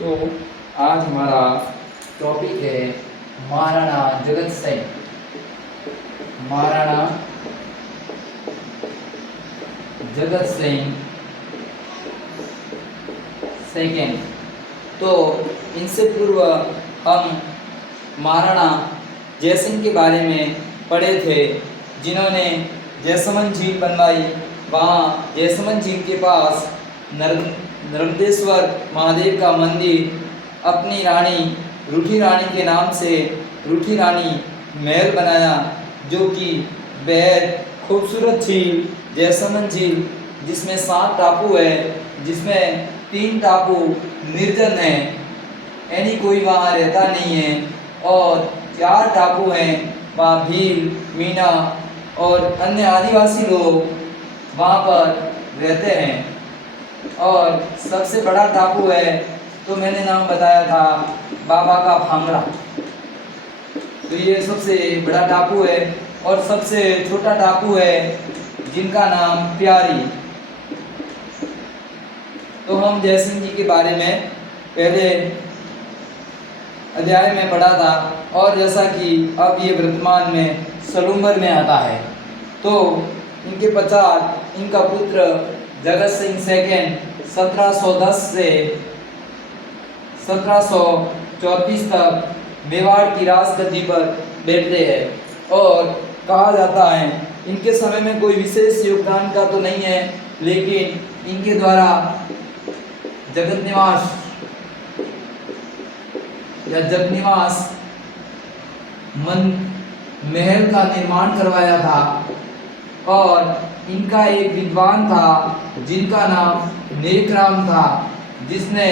तो आज हमारा टॉपिक है महाराणा जगत सिंह। महाराणा जगत सिंह सेकेंड। तो इनसे पूर्व हम महाराणा जयसिंह के बारे में पढ़े थे, जिन्होंने जयसमंद झील बनवाई। वहाँ जयसमंद झील के पास नर्मदेश्वर महादेव का मंदिर अपनी रानी रूठी रानी के नाम से रूठी रानी महल बनाया, जो कि बेहद खूबसूरत झील जयसमंद झील, जिसमें 7 टापू है, जिसमें 3 टापू निर्जन है, यानी कोई वहाँ रहता नहीं है, और 4 टापू हैं, वहाँ भील, मीना और अन्य आदिवासी लोग वहाँ पर रहते हैं। और सबसे बड़ा टापू है, तो मैंने नाम बताया था बाबा का भांगड़ा, तो ये सबसे बड़ा टापू है। और सबसे छोटा टापू है जिनका नाम प्यारी। तो हम जयसिंह जी के बारे में पहले अध्याय में पढ़ा था, और जैसा कि अब ये वर्तमान में सलूम्बर में आता है। तो इनके पश्चात इनका पुत्र जगत सिंह सेकेंड 1710 से 1734 तक मेवाड़ की राजगद्दी पर बैठते हैं। और कहा जाता है, इनके समय में कोई विशेष योगदान का तो नहीं है, लेकिन इनके द्वारा जगत निवास या जगनिवास महल का निर्माण करवाया था। और इनका एक विद्वान था जिनका नाम नेकराम था, जिसने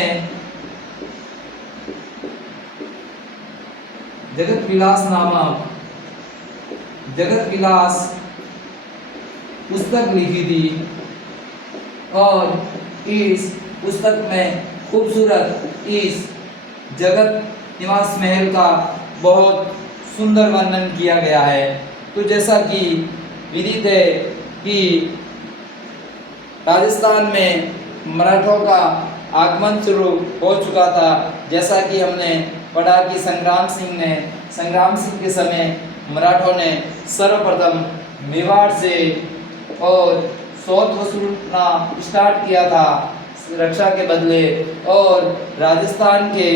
जगत विलास नामक जगत विलास पुस्तक लिखी थी। और इस पुस्तक में खूबसूरत इस जगत निवास महल का बहुत सुंदर वर्णन किया गया है। तो जैसा कि विदित है कि राजस्थान में मराठों का आगमन शुरू हो चुका था, जैसा कि हमने पढ़ा कि संग्राम सिंह के समय मराठों ने सर्वप्रथम मेवाड़ से और सौत वसूलना स्टार्ट किया था रक्षा के बदले, और राजस्थान के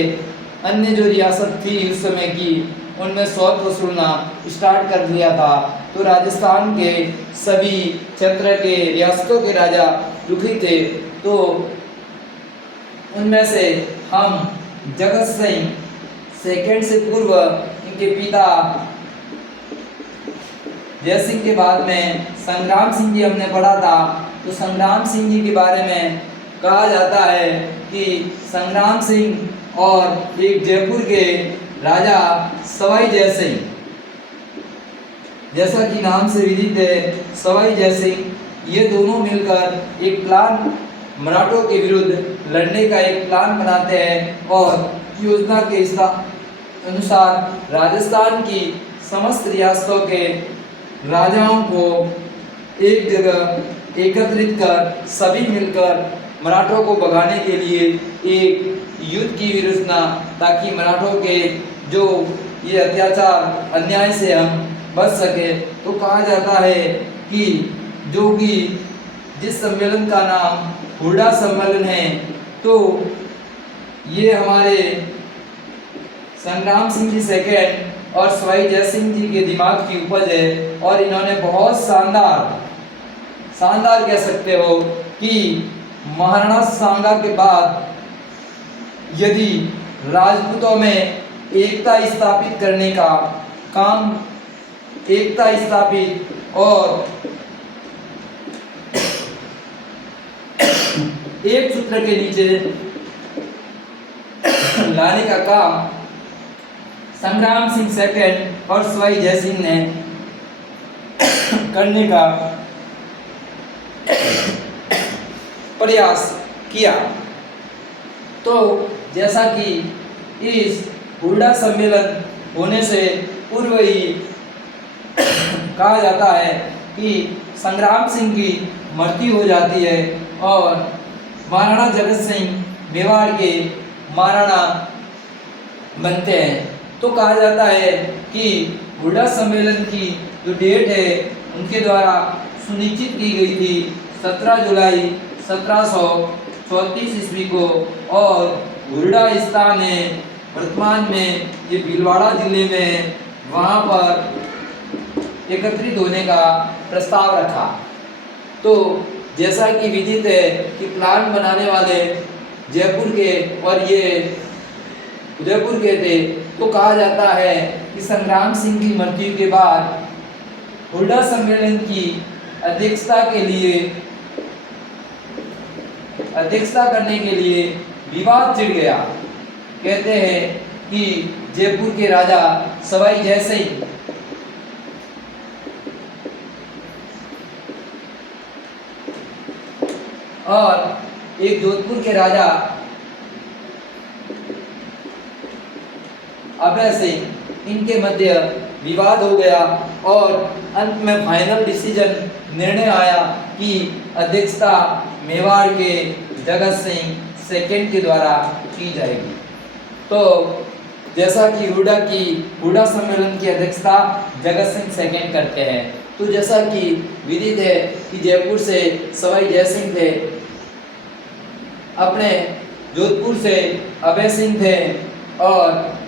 अन्य जो रियासत थी उस समय की, उनमें सौत वसूलना स्टार्ट कर दिया था। तो राजस्थान के सभी क्षेत्र के रियासतों के राजा दुखी थे। तो उनमें से हम जगत सिंह सेकेंड से पूर्व इनके पिता जयसिंह के बाद में संग्राम सिंह जी हमने पढ़ा था। तो संग्राम सिंह जी के बारे में कहा जाता है कि संग्राम सिंह और एक जयपुर के राजा सवाई जयसिंह, जैसा कि नाम से विदित है, सवाई जयसिंह, ये दोनों मिलकर एक प्लान मराठों के विरुद्ध लड़ने का एक प्लान बनाते हैं। और योजना के अनुसार राजस्थान की समस्त रियासतों के राजाओं को एक जगह एकत्रित कर सभी मिलकर मराठों को भगाने के लिए एक युद्ध की योजना, ताकि मराठों के जो ये अत्याचार अन्याय से हम बच सके। तो कहा जाता है कि जो कि जिस सम्मेलन का नाम हुरडा सम्मेलन है, तो ये हमारे संग्राम सिंह जी सेकेंड और सवाई जयसिंह जी के दिमाग की उपज है। और इन्होंने बहुत शानदार कह सकते हो कि महाराणा सांगा के बाद यदि राजपूतों में एकता स्थापित करने का काम, एकता स्थापित और एक सूत्र के नीचे लाने का काम संग्राम सिंह सेकेंड और सवाई जयसिंह ने करने का प्रयास किया। तो जैसा कि इस हुरडा सम्मेलन होने से पूर्व ही कहा जाता है कि संग्राम सिंह की मृत्यु हो जाती है और महाराणा जगत सिंह मेवाड़ के महाराणा बनते हैं। तो कहा जाता है कि हुड्डा सम्मेलन की जो डेट है उनके द्वारा सुनिश्चित की गई थी 17 जुलाई 1734 ईस्वी को, और हुड्डा स्थान है वर्तमान में ये भीलवाड़ा जिले में, वहाँ पर एकत्रित होने का प्रस्ताव रखा। तो जैसा कि विदित है कि प्लान बनाने वाले जयपुर के और ये उदयपुर के थे। तो कहा जाता है कि संग्राम सिंह की मृत्यु के बाद हुड्डा सम्मेलन की अध्यक्षता करने के लिए विवाद छिड़ गया। कहते हैं कि जयपुर के राजा सवाई जयसिंह और एक जोधपुर के राजा अभय सिंह, इनके मध्य विवाद हो गया और अंत में फाइनल डिसीजन निर्णय आया कि अध्यक्षता मेवाड़ के जगत सिंह सेकंड के द्वारा की जाएगी। तो जैसा कि हुड्डा सम्मेलन की अध्यक्षता जगत सिंह सेकंड करते हैं। तो जैसा कि विदित है कि जयपुर से सवाई जयसिंह थे, अपने जोधपुर से अभय सिंह थे और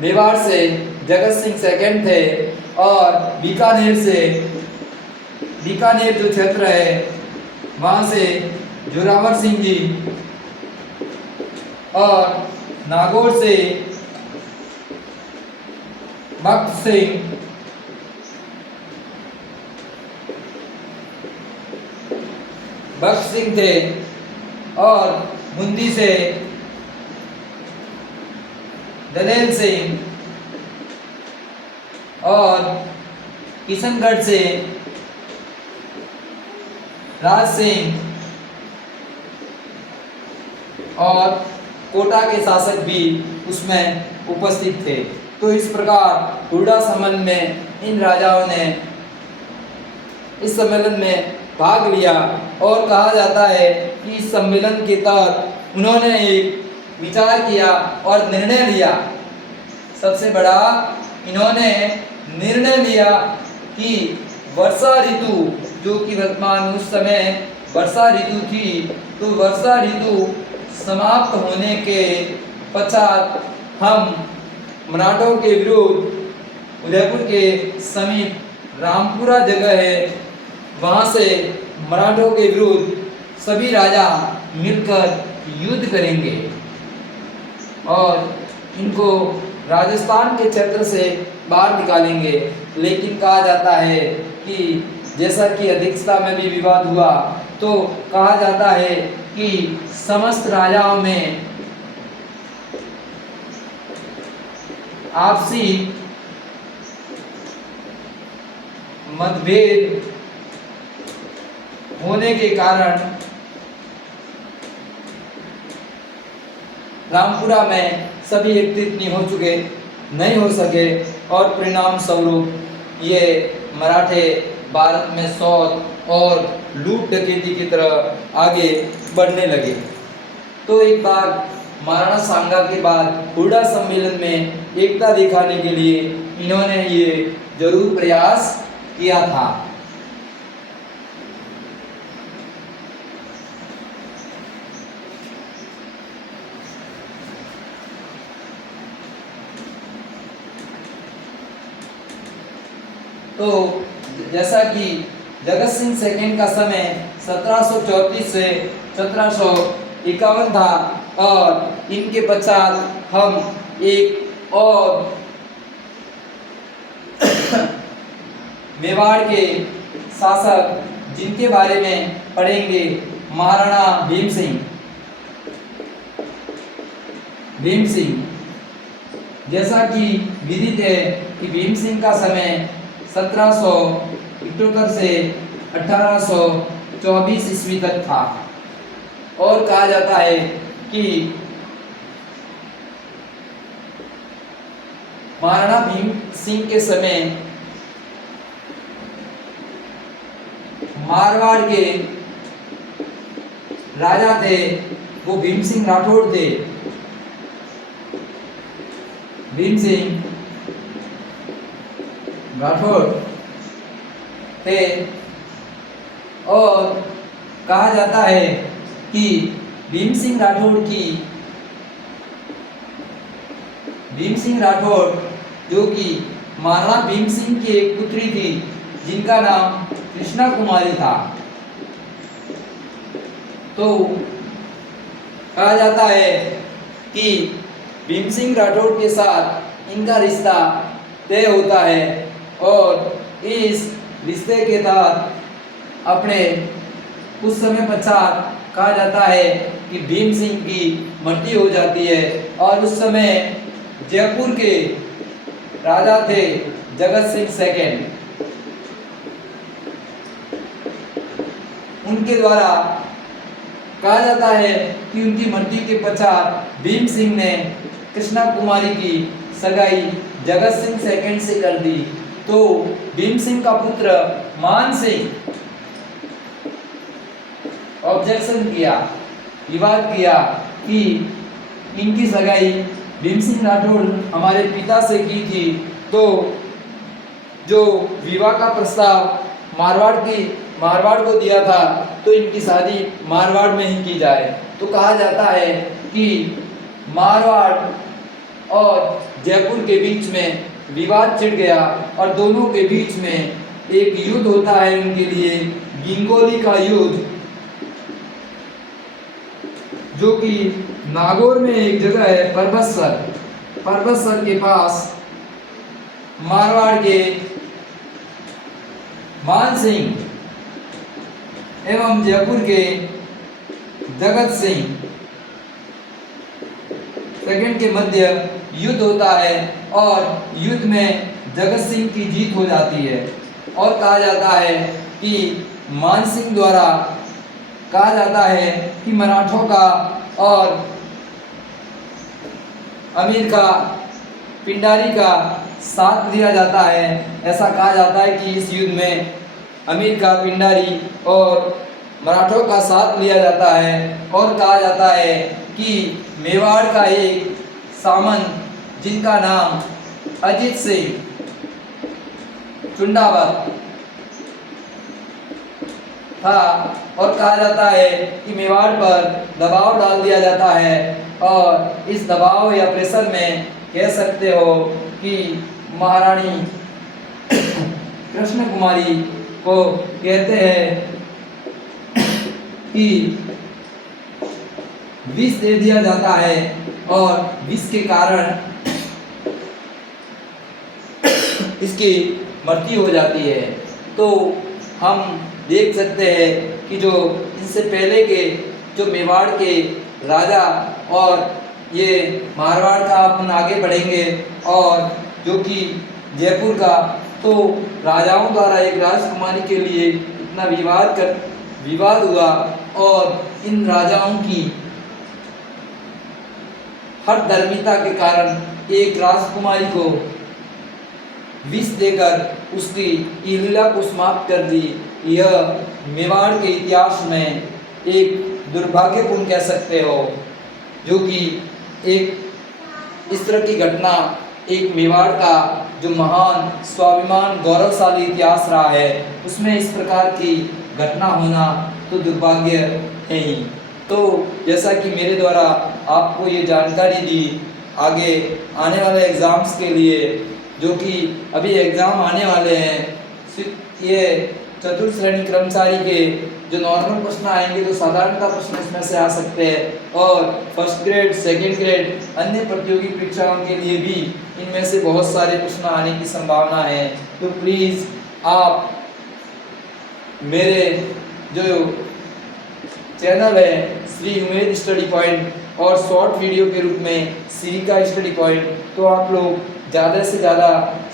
मेवाड़ से जगत सिंह सेकंड थे, और बीकानेर जो क्षेत्र है वहाँ से जोरावर सिंह जी, और नागौर से भक्त सिंह थे, और बूंदी से दलेल सिंह, और किशनगढ़ से राज सिंह, और कोटा के शासक भी उसमें उपस्थित थे। तो इस प्रकार हुड्डा सम्मेलन में इन राजाओं ने इस सम्मेलन में भाग लिया, और कहा जाता है कि इस सम्मेलन के तहत उन्होंने एक विचार किया और निर्णय लिया। सबसे बड़ा इन्होंने निर्णय लिया कि वर्षा ऋतु, जो कि वर्तमान उस समय वर्षा ऋतु थी, तो वर्षा ऋतु समाप्त होने के पश्चात हम मराठों के विरुद्ध उदयपुर के समीप रामपुरा जगह है, वहाँ से मराठों के विरुद्ध सभी राजा मिलकर युद्ध करेंगे और इनको राजस्थान के क्षेत्र से बाहर निकालेंगे। लेकिन कहा जाता है कि जैसा कि अध्यक्षता में भी विवाद हुआ, तो कहा जाता है कि समस्त राजाओं में आपसी मतभेद होने के कारण रामपुरा में सभी एकत्रित नहीं हो सके और परिणाम स्वरूप ये मराठे भारत में शोध और लूट डकैती की तरह आगे बढ़ने लगे। तो एक बार महाराणा सांगा के बाद हुड्डा सम्मेलन में एकता दिखाने के लिए इन्होंने ये जरूर प्रयास किया था। तो जैसा कि जगत सिंह सेकंड का समय 1734 से 1751 था और इनके पश्चात हम एक और मेवाड़ के शासक जिनके बारे में पढ़ेंगे, महाराणा भीम सिंह। जैसा कि विदित है कि भीम सिंह का समय 1778 से 1824 ईस्वी तक था और कहा जाता है कि महाराणा भीम सिंह के समय मारवाड़ के राजा थे वो भीम सिंह राठौड़ थे। भीम सिंह राठौड़ थे और कहा जाता है कि भीम सिंह राठौड़ जो कि महाराणा भीम सिंह की एक पुत्री थी जिनका नाम कृष्णा कुमारी था। तो कहा जाता है कि भीम सिंह राठौड़ के साथ इनका रिश्ता तय होता है और इस रिश्ते के तहत अपने कुछ समय पश्चात कहा जाता है कि भीम सिंह की मृत्यु हो जाती है। और उस समय जयपुर के राजा थे जगत सिंह सेकंड, उनके द्वारा कहा जाता है कि उनकी मृत्यु के पश्चात भीम सिंह ने कृष्णा कुमारी की सगाई जगत सिंह सेकंड से कर दी। तो भीम सिंह का पुत्र मान सिंह ऑब्जेक्शन किया, विवाद किया कि इनकी सगाई भीम सिंह राठौड़ हमारे पिता से की थी, तो जो विवाह का प्रस्ताव मारवाड़ को दिया था तो इनकी शादी मारवाड़ में ही की जाए। तो कहा जाता है कि मारवाड़ और जयपुर के बीच में विवाद छिड़ गया और दोनों के बीच में एक युद्ध होता है उनके लिए, गिंगोली का युद्ध, जो कि नागौर में एक जगह है परबतसर के पास मारवाड़ के मान सिंह एवं जयपुर के जगत सिंह सेकंड के मध्य युद्ध होता है और युद्ध में जगत सिंह की जीत हो जाती है। और कहा जाता है कि मान सिंह द्वारा कहा जाता है कि मराठों का और अमीर का पिंडारी का साथ लिया जाता है। ऐसा कहा जाता है कि इस युद्ध में अमीर का, पिंडारी और मराठों का साथ लिया जाता है। और कहा जाता है कि मेवाड़ का एक सामंत जिनका नाम अजीत सिंह चुंडावत था, और कहा जाता है कि मेवाड़ पर दबाव डाल दिया जाता है। और इस दबाव या प्रेशर में कह सकते हो कि महारानी कृष्ण कुमारी को कहते हैं कि विष दे दिया जाता है और विष के कारण इसकी मृत्यु हो जाती है। तो हम देख सकते हैं कि जो इनसे पहले के जो मेवाड़ के राजा और ये मारवाड़ का अपन आगे बढ़ेंगे, और जो कि जयपुर का, तो राजाओं द्वारा एक राजकुमारी के लिए इतना विवाद हुआ और इन राजाओं की हर धर्मिता के कारण एक राजकुमारी को विष देकर उसकी लीला को समाप्त कर दी। यह मेवाड़ के इतिहास में एक दुर्भाग्यपूर्ण कह सकते हो, जो कि एक इस तरह की घटना एक मेवाड़ का जो महान स्वाभिमान गौरवशाली इतिहास रहा है उसमें इस प्रकार की घटना होना तो दुर्भाग्य है ही। तो जैसा कि मेरे द्वारा आपको ये जानकारी दी, आगे आने वाले एग्ज़ाम्स के लिए, जो कि अभी एग्ज़ाम आने वाले हैं, ये चतुर्थ श्रेणी कर्मचारी के जो नॉर्मल प्रश्न आएंगे तो साधारणता प्रश्न इसमें से आ सकते हैं, और फर्स्ट ग्रेड, सेकंड ग्रेड, अन्य प्रतियोगी परीक्षाओं के लिए भी इनमें से बहुत सारे प्रश्न आने की संभावना है। तो प्लीज़ आप मेरे जो चैनल है श्री उमेद स्टडी पॉइंट और शॉर्ट वीडियो के रूप में श्री का स्टडी पॉइंट, तो आप लोग ज़्यादा से ज़्यादा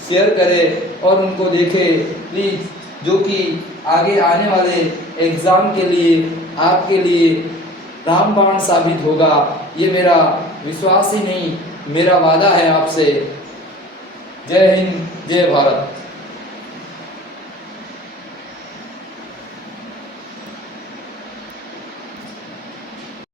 शेयर करें और उनको देखें प्लीज़, जो कि आगे आने वाले एग्ज़ाम के लिए आपके लिए रामबाण साबित होगा। ये मेरा विश्वास ही नहीं, मेरा वादा है आपसे। जय हिंद, जय भारत।